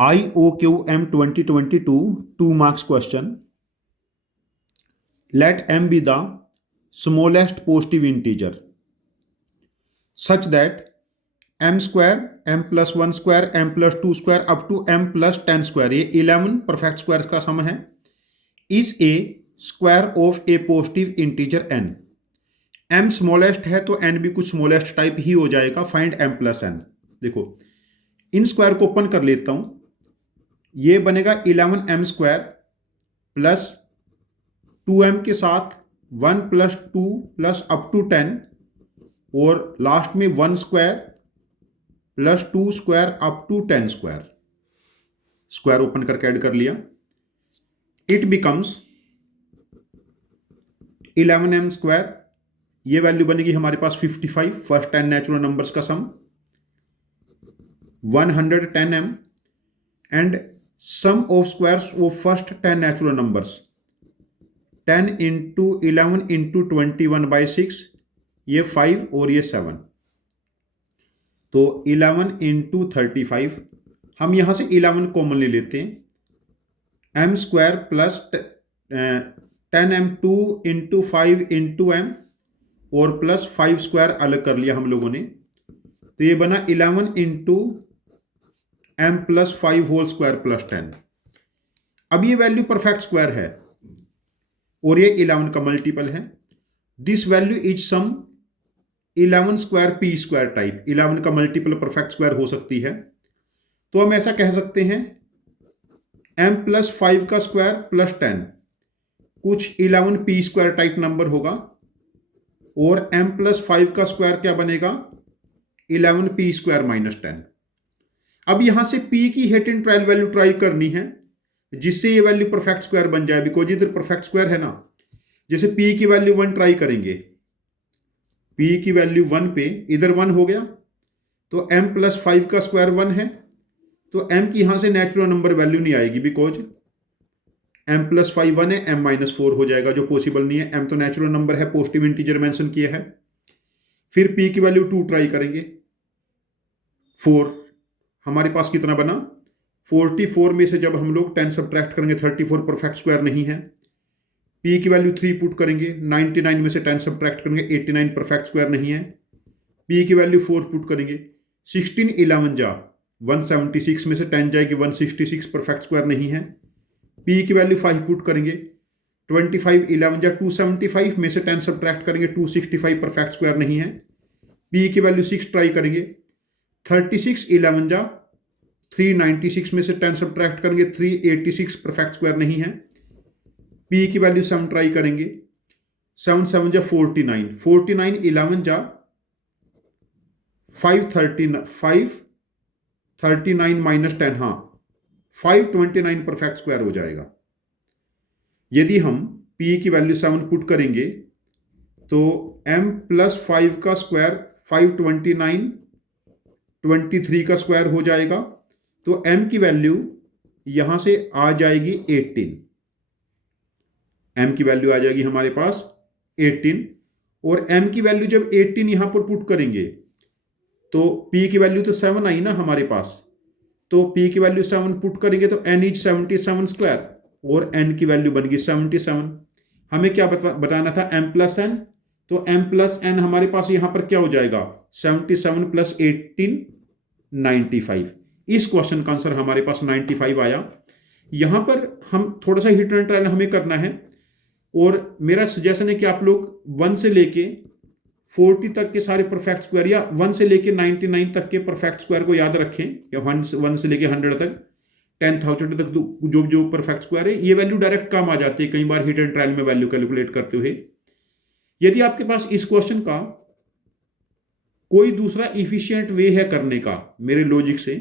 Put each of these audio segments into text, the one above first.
IOQM 2022 2 marks question. Let m be the smallest positive integer such that m square, m plus 1 square, m plus 2 square up to m plus 10 square, ये 11 perfect square का सम है, is a square of A positive integer n. m smallest है तो n भी कुछ smallest type ही हो जाएगा. Find m plus n. देखो इन स्क्वायर को ओपन कर लेता हूं. ये बनेगा 11m स्क्वायर प्लस 2m के साथ 1 प्लस 2 प्लस अप टू 10 और लास्ट में 1 square plus 2 square up to 10 square. Square open करके ऐड कर लिया. It becomes 11m square. ये वैल्यू बनेगी हमारे पास 55. फर्स्ट 10 नेचुरल नंबर्स का sum 110m and sum of squares of first 10 natural numbers 10 into 11 into 21/6, ये 5 और ये 7. तो 11 इंटू 35. हम यहां से 11 कॉमन ले लेते हैं. m square plus 10m 2 into 5 into m और प्लस 5 स्क्वायर अलग कर लिया हम लोगों ने. तो ये बना 11 into m plus 5 whole square plus 10. अब ये वैल्यू परफेक्ट स्क्वायर है और ये 11 का मल्टीपल है. This value is sum 11 square P square type. 11 का मल्टीपल परफेक्ट स्क्वायर हो सकती है. तो हम ऐसा कह सकते हैं m प्लस 5 का स्क्वायर प्लस 10 कुछ 11 पी स्क्वायर टाइप नंबर होगा और m प्लस 5 का स्क्वायर क्या बनेगा 11 पी स्क्वायर माइनस 10. अब यहां से p की hate and trial value try करनी है जिससे ये वैल्यू परफेक्ट स्क्वायर बन जाए. बिकॉज इधर परफेक्ट स्क्वायर है ना. जैसे p की वैल्यू 1 ट्राई करेंगे. p की वैल्यू 1 पे इधर 1 हो गया तो m प्लस 5 का स्क्वायर 1 है. तो m की यहां से नेचुरल नंबर वैल्यू नहीं आएगी बिकॉज m प्लस 5 1 है, m माइनस 4 हो जाएगा जो पॉसिबल नहीं है. m तो नेचुरल नंबर है, पॉजिटिव इंटीजर मेंशन किया है. फिर p की वैल्यू 2 ट्राई करेंगे. 4 हमारे पास कितना बना 44 में से जब हम लोग 10 सब्ट्रैक्ट करेंगे 34 परफेक्ट स्क्वायर नहीं है. p की वैल्यू 3 पुट करेंगे. 99 में से 10 सब्ट्रैक्ट करेंगे 89 परफेक्ट स्क्वायर नहीं है. p की वैल्यू 4 पुट करेंगे. 16 11 जा 176 में से 10 जाएगी 166 परफेक्ट स्क्वायर नहीं है. p की वैल्यू 5 पुट करेंगे. 25 11 जा 275 में से 10 सब्ट्रैक्ट करेंगे 265 परफेक्ट स्क्वायर नहीं है. p की वैल्यू 6 ट्राई करेंगे. 36 11 जा 396 में से 10 सब्ट्रैक्ट करेंगे 386 परफेक्ट स्क्वायर नहीं है. p की वैल्यू 7 ट्राई करेंगे. 7 7 जा 49. 49 11 जा 539 माइनस 10, हाँ 529 परफेक्ट स्क्वायर हो जाएगा. यदि हम p की वैल्यू 7 पुट करेंगे तो m प्लस 5 का स्क्वायर 529 23 का स्क्वायर हो जाएगा. तो m की वैल्यू यहां से आ जाएगी 18. m की वैल्यू आ जाएगी हमारे पास 18 और m की वैल्यू जब 18 यहां पर पुट करेंगे तो p की वैल्यू तो 7 आई ना हमारे पास. तो p की वैल्यू 7 पुट करेंगे तो n इज 77 स्क्वायर और n की वैल्यू बन गई 77. हमें क्या बताना था m प्लस n. तो m प्लस n हमारे पास यहां पर क्या हो जाएगा 77 प्लस 18 95. इस क्वेश्चन का आंसर हमारे पास 95 आया. यहां पर हम थोड़ा सा हिट एंड ट्रायल हमें करना है और मेरा सजेशन है कि आप लोग 1 से लेके 40 तक के सारे परफेक्ट स्क्वायर या 1 से लेके 99 तक के परफेक्ट स्क्वायर को याद रखें या 1 से लेके 100 तक 10,000 तक जो जो परफेक्ट स्क्वायर है ये वैल्यू डायरेक्ट काम आ जाती है कई बार हिट एंड ट्रायल में वैल्यू कैलकुलेट करते हुए. यदि आपके पास इस क्वेश्चन का कोई दूसरा इफिशिएंट वे है करने का मेरे लॉजिक से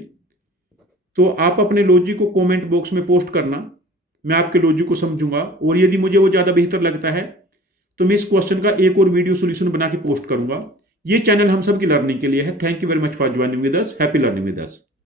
तो आप अपने लॉजिक को कमेंट बॉक्स में पोस्ट करना. मैं आपके लॉजिक को समझूंगा और यदि मुझे वो ज़्यादा बेहतर लगता है तो मैं इस क्वेश्चन का एक और वीडियो सॉल्यूशन बना के पोस्ट करूंगा. ये चैनल हम सब की लर्निंग के लिए है. Thank you very much for joining with us. Happy learning with us.